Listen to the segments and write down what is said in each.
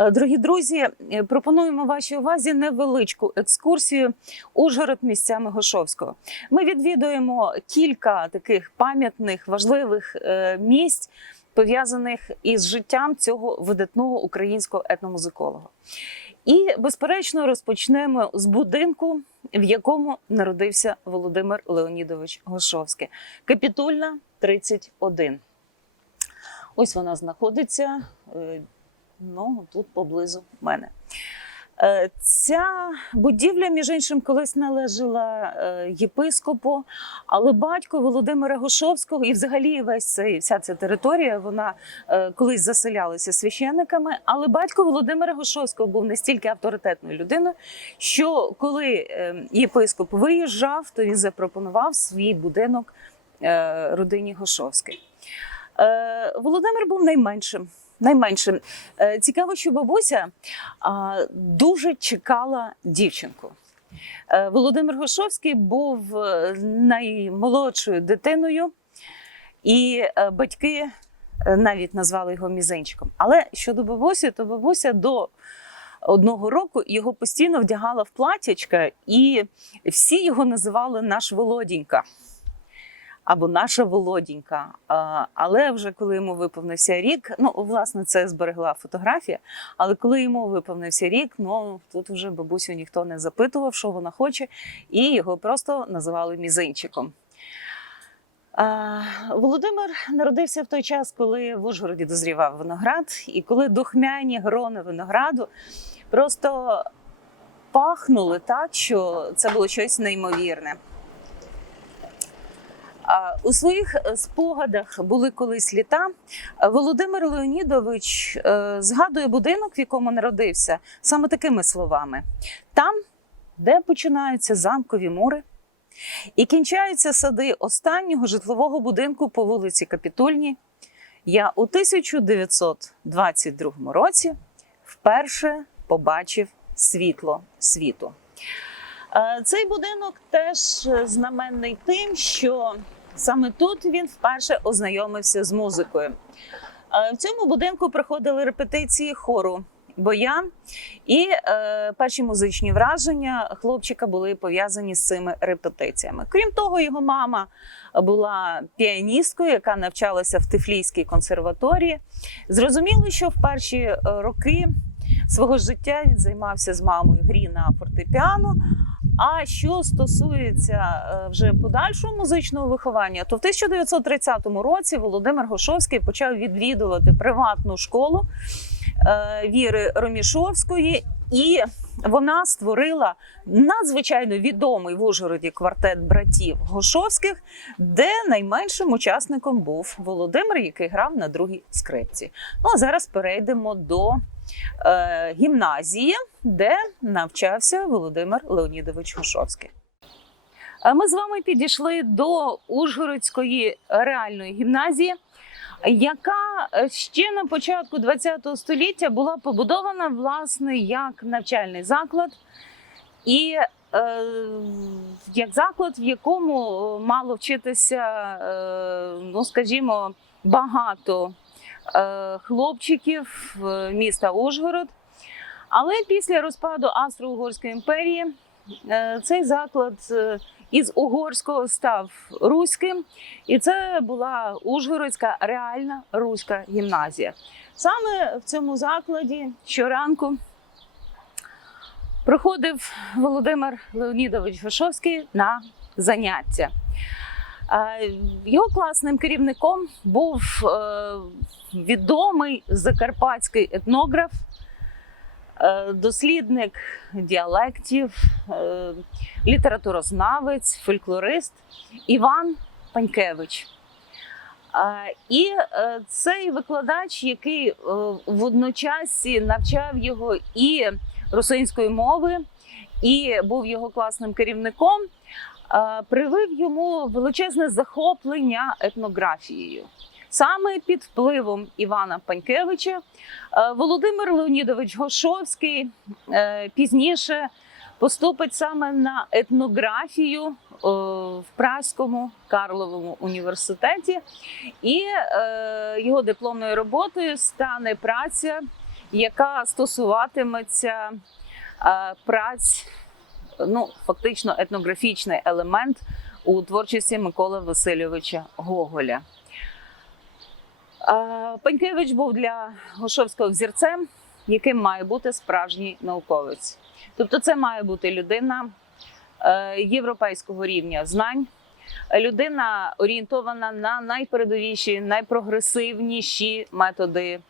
Е, Дорогі друзі, е, пропонуємо вашій увазі невеличку екскурсію Ужгород місцями Гошовського. Ми відвідуємо кілька таких пам'ятних важливих е, місць, пов'язаних із життям цього видатного українського етномузиколога. І, безперечно, розпочнемо з будинку, в якому народився Володимир Леонідович Гошовський. Капітульна 31. Ось вона знаходиться ну, тут поблизу мене. Е, Ця будівля, між іншим, колись належала е, єпископу, але батько Володимира Гошовського і взагалі весь цей, вся ця територія, вона е, колись заселялася священниками. Але батько Володимира Гошовського був настільки авторитетною людиною, що коли єпископ виїжджав, то він запропонував свій будинок родині Гошовській. Е, Володимир був найменшим. Найменшим Е, цікаво, що бабуся дуже чекала дівчинку. Е, Володимир Гошовський був е, наймолодшою дитиною, і е, батьки навіть назвали його мізинчиком. Але щодо бабусі, то бабуся до одного року його постійно вдягала в платячка, і всі його називали наш Володінька або наша Володінька. Але вже коли йому виповнився рік, ну власне це зберегла фотографія. Але коли йому виповнився рік, ну тут вже бабусю ніхто не запитував, що вона хоче, і його просто називали мізинчиком. Володимир народився в той час, коли в Ужгороді дозрівав виноград, і коли духмяні грони винограду просто пахнули так, що це було щось неймовірне. У своїх е, спогадах були колись літа. Е, Володимир Леонідович е, згадує будинок, в якому народився, саме такими словами: там, де починаються замкові мури і кінчаються сади останнього житлового будинку по вулиці Капітульній, я у 1922 році вперше побачив світло світу. Цей будинок теж знаменний тим, що саме тут він вперше ознайомився з музикою. Е, В цьому будинку проходили репетиції хору Боян, і е, перші музичні враження хлопчика були пов'язані з цими репетиціями. Крім того, його мама була піаністкою, яка навчалася в Тифлійській консерваторії. Зрозуміло, що в перші е, роки свого життя він займався з мамою грі на фортепіано. А що стосується е, вже подальшого музичного виховання, то в 1930 році Володимир Гошовський почав відвідувати приватну школу е, Віри Ромішовської, і вона створила надзвичайно відомий в Ужгороді квартет братів Гошовських, де найменшим учасником був Володимир, який грав на другій скрипці. Ну а зараз перейдемо до е, гімназії, де навчався Володимир Леонідович Гошовський. Е, Ми з вами підійшли до Ужгородської реальної гімназії, яка е, ще на початку ХХ століття була побудована власне як навчальний заклад і е, як заклад, в якому мало вчитися, е, ну скажімо, багато е, хлопчиків е, міста Ужгород. Але після розпаду Австро-Угорської імперії е, цей заклад е, із угорського став руським, і це була Ужгородська реальна руська гімназія. Саме в цьому закладі щоранку проходив Володимир Леонідович Гошовський на заняття. Його класним керівником був е, відомий закарпатський етнограф, дослідник діалектів, е, літературознавець, фольклорист Іван Панькевич. Е, І е, цей викладач, який е, водночасі навчав його і русинської мови, і був його класним керівником, е, привив йому величезне захоплення етнографією. Саме під впливом Івана Панькевича е, Володимир Леонідович Гошовський е, пізніше поступить саме на етнографію е, в Праському Карловому університеті, і його дипломною роботою стане праця яка стосуватиметься праць, ну, фактично етнографічний елемент у творчості Миколи Васильовича Гоголя. Панькевич був для Гошовського взірцем, яким має бути справжній науковець. Тобто, це має бути людина е, європейського рівня знань, людина орієнтована на найпередовіші, найпрогресивніші методи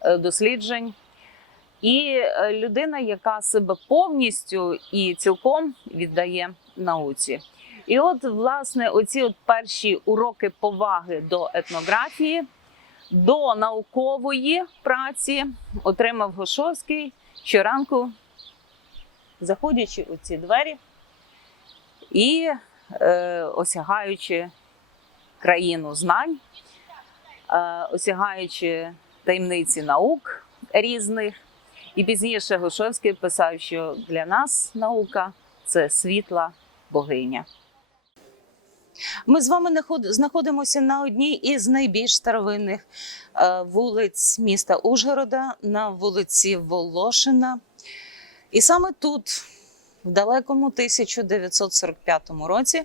е, досліджень, і е, людина, яка себе повністю і цілком віддає науці. І от, власне, оці от перші уроки поваги до етнографії, до наукової праці отримав Гошовський щоранку, заходячи у ці двері і е, осягаючи країну знань, е, осягаючи таємниці наук різних. І пізніше Гошовський писав, що для нас наука це світла богиня. Ми з вами знаходимося на одній із найбільш старовинних е, вулиць міста Ужгорода, на вулиці Волошина. І саме тут, в далекому 1945 році,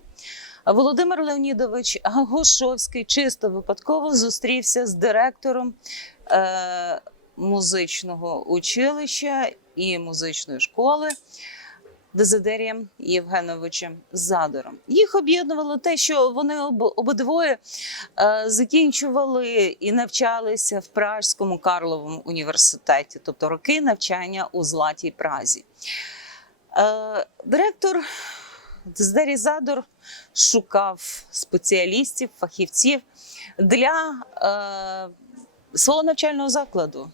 Володимир Леонідович Гошовський чисто випадково зустрівся з директором е, музичного училища і музичної школи Дезидерієм Євгеновичем Задором. Їх об'єднувало те, що вони об- обидвоє е, закінчували і навчалися в Пражському Карловому університеті, тобто роки навчання у Златій Празі. Е, директор Дезидерій Задор шукав спеціалістів, фахівців для е, свого навчального закладу.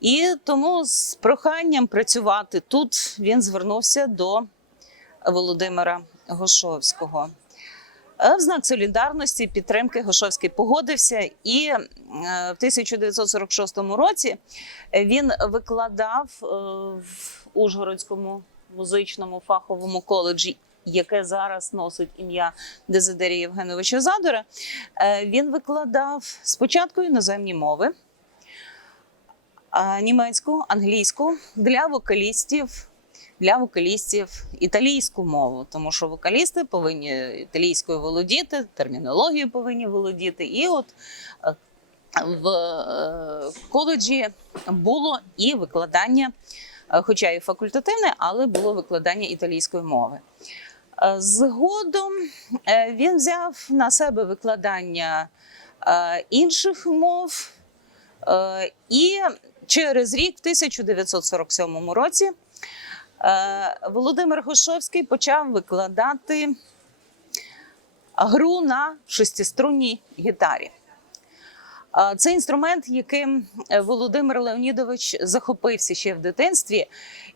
І тому з проханням працювати тут він звернувся до Володимира Гошовського. Е, В знак солідарності підтримки Гошовський погодився, і е, в 1946 році він викладав е, в Ужгородському музичному фаховому коледжі, яке зараз носить ім'я Дезидерія Євгеновича Задора. Він викладав спочатку іноземні мови німецьку, англійську для вокалістів. Для вокалістів італійську мову, тому що вокалісти повинні італійською володіти, термінологією повинні володіти. І от е, в е, коледжі було і викладання, е, хоча і факультативне, але було викладання італійської мови. Згодом він взяв на себе викладання інших мов. І через рік, в 1947 році, е, Володимир Гошовський почав викладати гру на шестиструнній гітарі. Е, Це інструмент, яким Володимир Леонідович захопився ще в дитинстві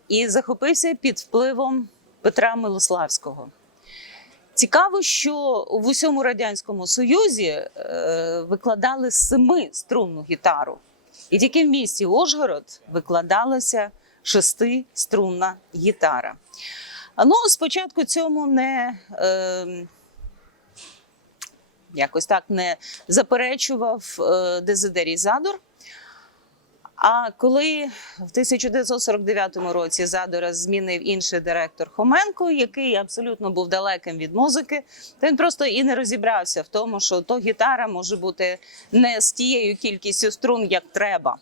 і захопився під впливом Петра Милославського. Цікаво, що в усьому радянському союзі е, викладали семиструнну гітару, і тільки в місті Ожгород викладалася шестиструнна гітара. Ну, спочатку цьому не е, якось так не заперечував е, Дезидерій Задор. А коли в 1949 році Задора змінив інший директор Хоменко, який абсолютно був далеким від музики, то він просто і не розібрався в тому, що то гітара може бути не з тією кількістю струн, як треба.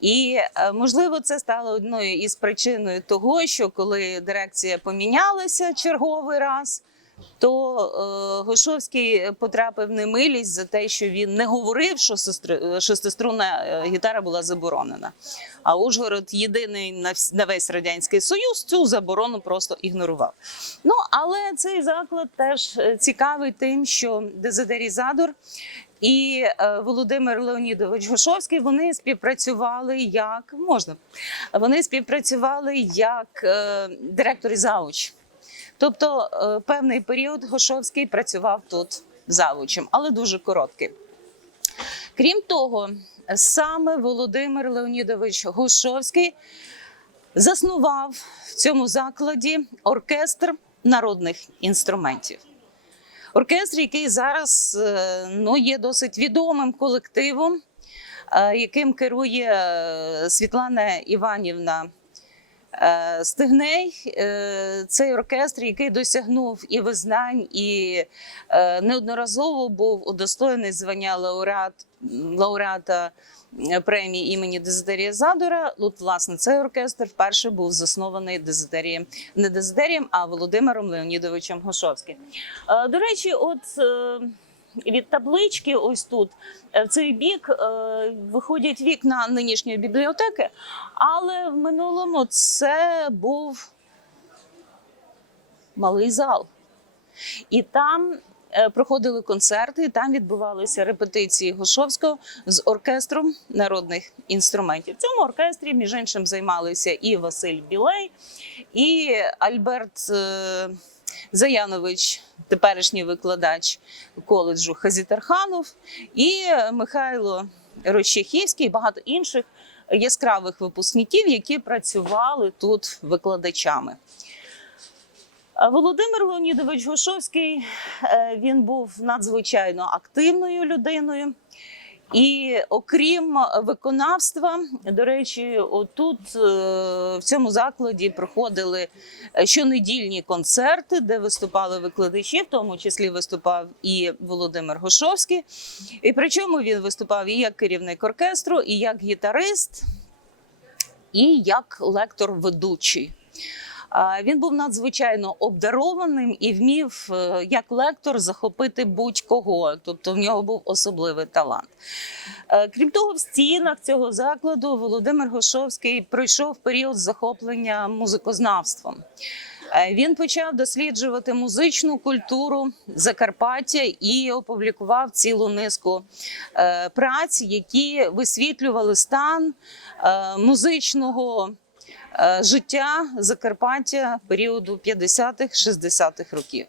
І е, можливо, це стало одною із причиною того, що коли дирекція помінялася черговий раз, то е, Гошовський потрапив в немилість за те, що він не говорив, що сестри- шестиструнна е, гітара була заборонена. А Ужгород єдиний на, весь радянський союз цю заборону просто ігнорував. Ну але цей заклад теж е, цікавий тим, що Дезидерій Задор і е, Володимир Леонідович Гошовський вони співпрацювали як можна. Вони співпрацювали як е, директор і зауч. Тобто е, певний період Гошовський працював тут завучем, але дуже короткий. Крім того, саме Володимир Леонідович Гошовський заснував в цьому закладі оркестр народних інструментів. Оркестр, який зараз е, ну, є досить відомим колективом е, яким керує Світлана Іванівна. Е, Стигней е, цей оркестр, який досягнув і визнань, і е, неодноразово був удостоєний звання лауреат, лауреата премії імені Дезидерія Задора. От, власне, цей оркестр вперше був заснований Дезидерієм, не Дезидерієм, а Володимиром Леонідовичем Гошовським. До речі, от від таблички, ось тут, е, в цей бік, е, виходять вікна нинішньої бібліотеки, але в минулому це був малий зал. І там е, проходили концерти, там відбувалися репетиції Гошовського з оркестром народних інструментів. В цьому оркестрі, між іншим, займалися і Василь Білей, і Альберт Заянович, теперішній викладач коледжу Хазітарханов, і Михайло Рощахівський, і багато інших яскравих випускників, які працювали тут викладачами. Володимир Леонідович Гошовський е, він був надзвичайно активною людиною. І окрім виконавства, до речі, отут е, в цьому закладі проходили щонедільні концерти, де виступали викладачі, в тому числі виступав і Володимир Гошовський. І причому він виступав і як керівник оркестру, і як гітарист, і як лектор-ведучий. А, Він був надзвичайно обдарованим і вмів е, як лектор захопити будь-кого, тобто в нього був особливий талант. Е, Крім того, в стінах цього закладу Володимир Гошовський пройшов період захоплення музикознавством. Е, Він почав досліджувати музичну культуру Закарпаття і опублікував цілу низку праць, які висвітлювали стан музичного життя Закарпаття періоду 50-х-60-х років.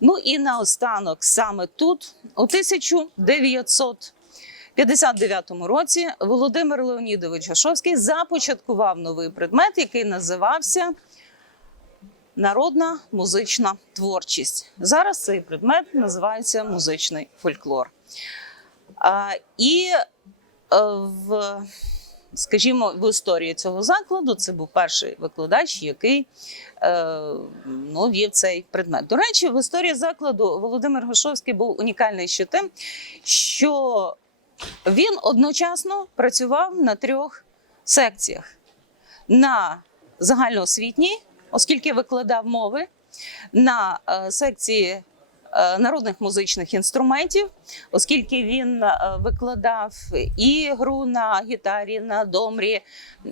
Ну і наостанок, саме тут, у 1959 році, Володимир Леонідович Гашовський започаткував новий предмет, який називався Народна музична творчість. Зараз цей предмет називається музичний фольклор. А, і е, в скажімо, в історії цього закладу це був перший викладач, який е, ну, вів цей предмет. До речі, в історії закладу Володимир Гошовський був унікальний ще тим, що він одночасно працював на трьох секціях: на загальноосвітній, оскільки викладав мови, на е, секції народних музичних інструментів, оскільки він е, викладав і гру на гітарі, на домрі,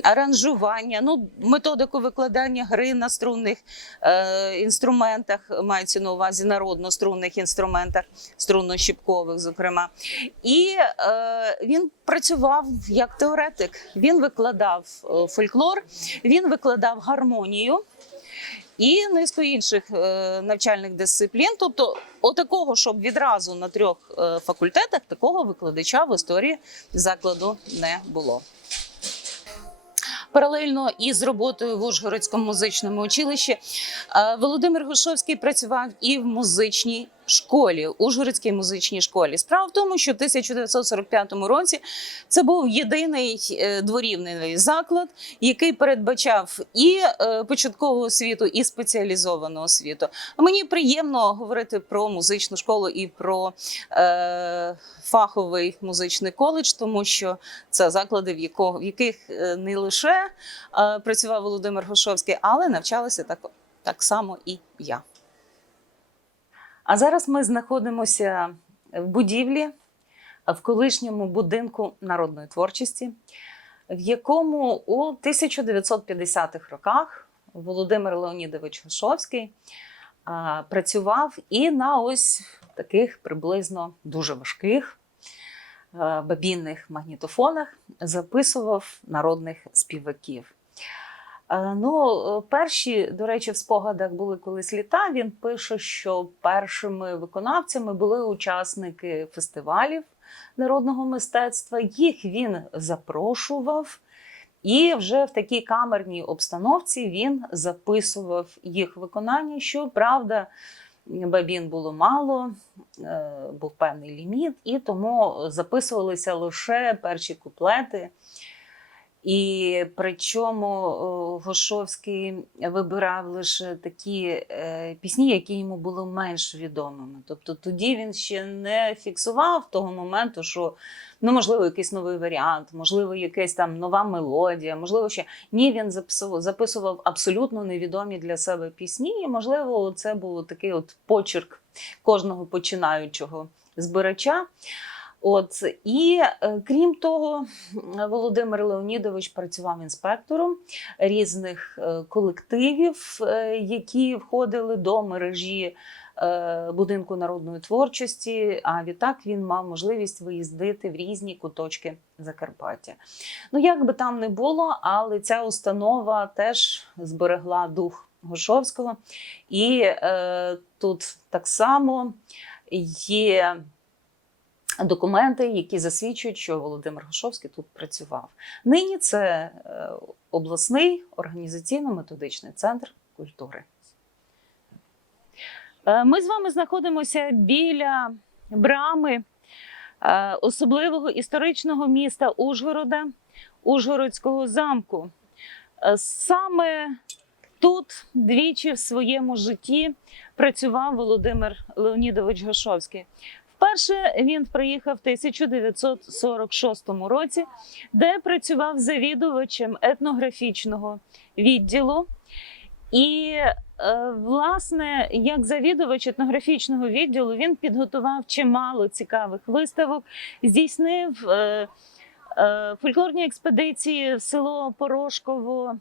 аранжування, ну, методику викладання гри на струнних е, інструментах, мається на увазі народно-струнних інструментах, струнно-щіпкових, зокрема. І е, він працював як теоретик. Він викладав е, фольклор, він викладав гармонію і низку інших е, навчальних дисциплін. Тобто, отакого, щоб відразу на трьох е, факультетах такого викладача в історії закладу не було. Паралельно із роботою в Ужгородському музичному училищі е, Володимир Гушовський працював і в музичній школі, Ужгородській музичній школі. Справа в тому, що в 1945 році це був єдиний е, дворівневий заклад, який передбачав і е, початкову освіту, і спеціалізовану освіту. Мені приємно говорити про музичну школу і про е, фаховий музичний коледж, тому що це заклади, в, якого, в яких е, не лише працював Володимир Гошовський, але навчалася так, так само і я. А зараз ми знаходимося в будівлі в колишньому будинку народної творчості, в якому у 1950-х роках Володимир Леонідович Гошовський працював і на ось таких приблизно дуже важких бабінних магнітофонах записував народних співаків. Е, Ну, е, перші, до речі, в спогадах були колись літа. Він пише, що першими виконавцями були учасники фестивалів народного мистецтва. Їх він запрошував, і вже в такій камерній обстановці він записував їх виконання. Що правда, бабін було мало, е, був певний ліміт, і тому записувалися лише перші куплети. І причому Гошовський вибирав лише такі е, пісні, які йому були менш відомими. Тобто тоді він ще не фіксував того моменту, що ну, можливо, якийсь новий варіант, можливо, якась там нова мелодія, можливо, ще ні, він записував, записував абсолютно невідомі для себе пісні. І, можливо, це був такий от почерк кожного починаючого збирача. От і е, крім того, Володимир Леонідович працював інспектором різних е, колективів, е, які входили до мережі будинку народної творчості. А відтак він мав можливість виїздити в різні куточки Закарпаття. Ну, як би там не було, але ця установа теж зберегла дух Гошовського. І е, тут так само є документи, які засвідчують, що Володимир Гошовський тут працював. Нині це е, обласний організаційно-методичний центр культури. Е, Ми з вами знаходимося біля брами е, особливого історичного міста Ужгорода, Ужгородського замку. Саме тут двічі в своєму житті працював Володимир Леонідович Гошовський. Вперше він приїхав в 1946 році, де працював завідувачем етнографічного відділу. І, е, власне, як завідувач етнографічного відділу, він підготував чимало цікавих виставок, здійснив е, е, фольклорні експедиції в село Порошково.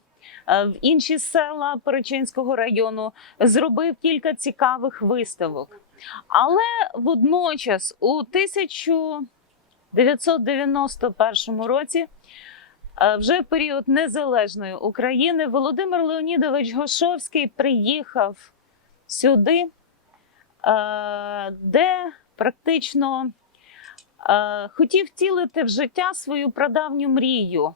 В інші села Перечинського району зробив кілька цікавих виставок. Але водночас у 1991 році, е, вже в період незалежної України, Володимир Леонідович Гошовський приїхав сюди, е, де практично е, хотів втілити в життя свою прадавню мрію,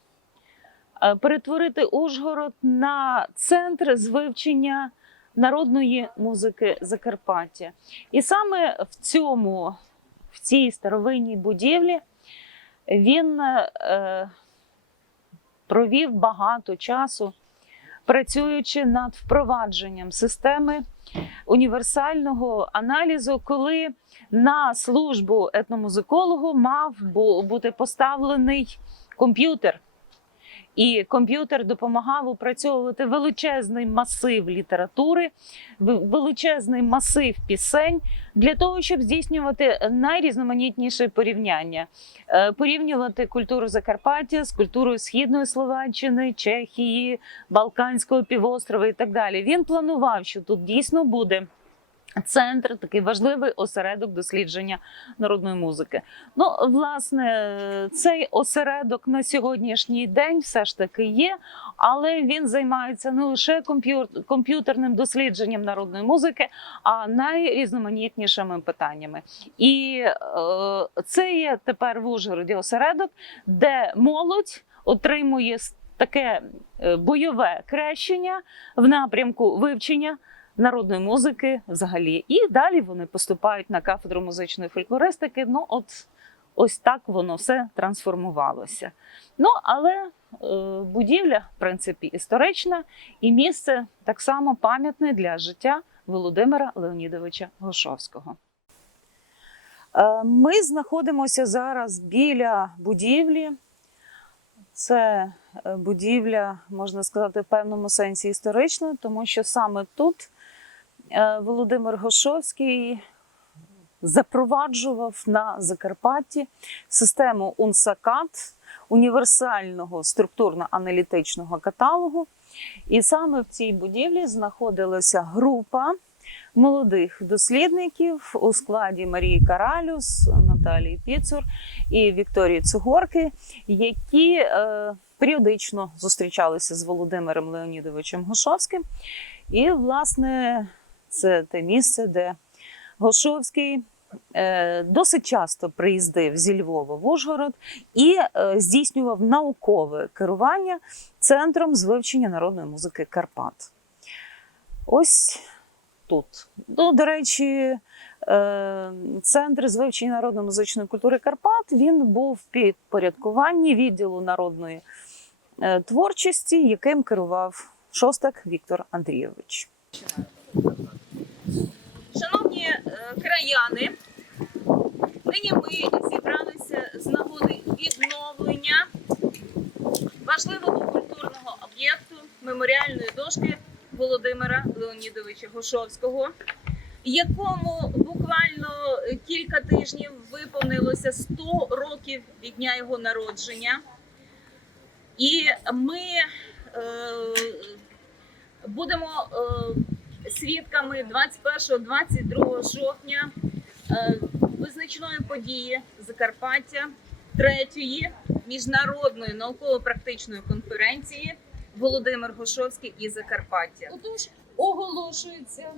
перетворити Ужгород на центр з вивчення народної музики Закарпаття. І саме в цьому, в цій старовинній будівлі, він е, провів багато часу, працюючи над впровадженням системи універсального аналізу, коли на службу етномузикологу мав бути поставлений комп'ютер. І комп'ютер допомагав опрацьовувати величезний масив літератури, величезний масив пісень для того, щоб здійснювати найрізноманітніше порівняння, Е, порівнювати культуру Закарпаття з культурою Східної Словаччини, Чехії, Балканського півострова і так далі. Він планував, що тут дійсно буде. Центр такий важливий осередок дослідження народної музики. Ну, власне, цей осередок на сьогоднішній день все ж таки є, але він займається не лише комп'ютерним дослідженням народної музики, а найрізноманітнішими питаннями. І е, це є тепер в Ужгороді осередок, де молодь отримує таке е, бойове крещення в напрямку вивчення народної музики взагалі. І далі вони поступають на кафедру музичної фольклористики. Ну, от ось так воно все трансформувалося. Ну, але е, будівля, в принципі, історична, і місце так само пам'ятне для життя Володимира Леонідовича Гошовського. Е, Ми знаходимося зараз біля будівлі. Це е, будівля, можна сказати, в певному сенсі історична, тому що саме тут Володимир Гошовський запроваджував на Закарпатті систему УНСАКАТ, універсального структурно-аналітичного каталогу. І саме в цій будівлі знаходилася група молодих дослідників у складі Марії Каралюс, Наталії Піцур і Вікторії Цугорки, які е, періодично зустрічалися з Володимиром Леонідовичем Гошовським. І, власне, це те місце, де Гошовський е, досить часто приїздив зі Львова в Ужгород і е, здійснював наукове керування центром з вивчення народної музики Карпат. Ось тут. Ну, до речі, е, центр з вивчення народно-музичної культури Карпат він був в підпорядкуванні відділу народної творчості, яким керував Шостак Віктор Андрійович. Шановні е, краяни, нині ми зібралися з нагоди відновлення важливого культурного об'єкту меморіальної дошки Володимира Леонідовича Гошовського, якому буквально кілька тижнів виповнилося 100 років від дня його народження. І ми е, будемо е, свідками 21-22 жовтня е, визначної події Закарпаття, третьої міжнародної науково-практичної конференції Володимир Гошовський і Закарпаття. Отож оголошується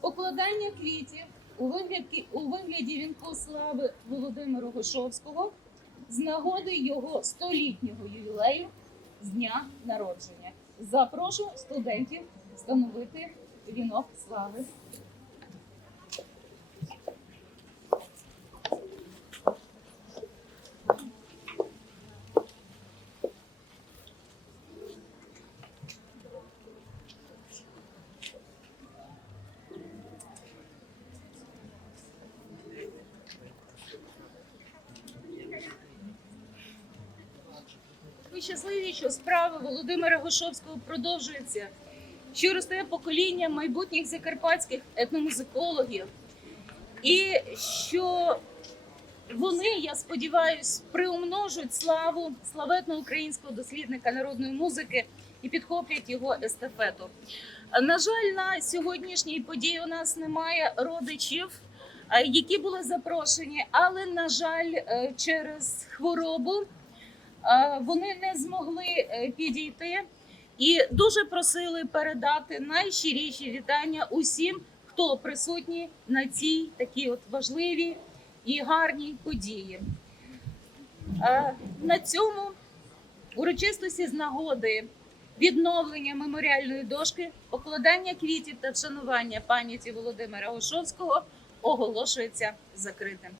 покладання квітів у вигляді, у вигляді вінку слави Володимира Гошовського з нагоди його столітнього ювілею з дня народження. Запрошую студентів встановити вінок слави. Щасливі, що справа Володимира Гошовського продовжується, що росте покоління майбутніх закарпатських етномузикологів, і що вони, я сподіваюся, приумножують славу славетного українського дослідника народної музики і підхоплять його естафету. На жаль, на сьогоднішній події у нас немає родичів, е, які були запрошені, але на жаль, е, через хворобу е, вони не змогли підійти і дуже просили передати найщиріші вітання усім, хто присутній на цій такій от важливій і гарній події. Е, На цьому урочистості з нагоди відновлення меморіальної дошки, покладання квітів та вшанування пам'яті Володимира Гошовського оголошується закритим.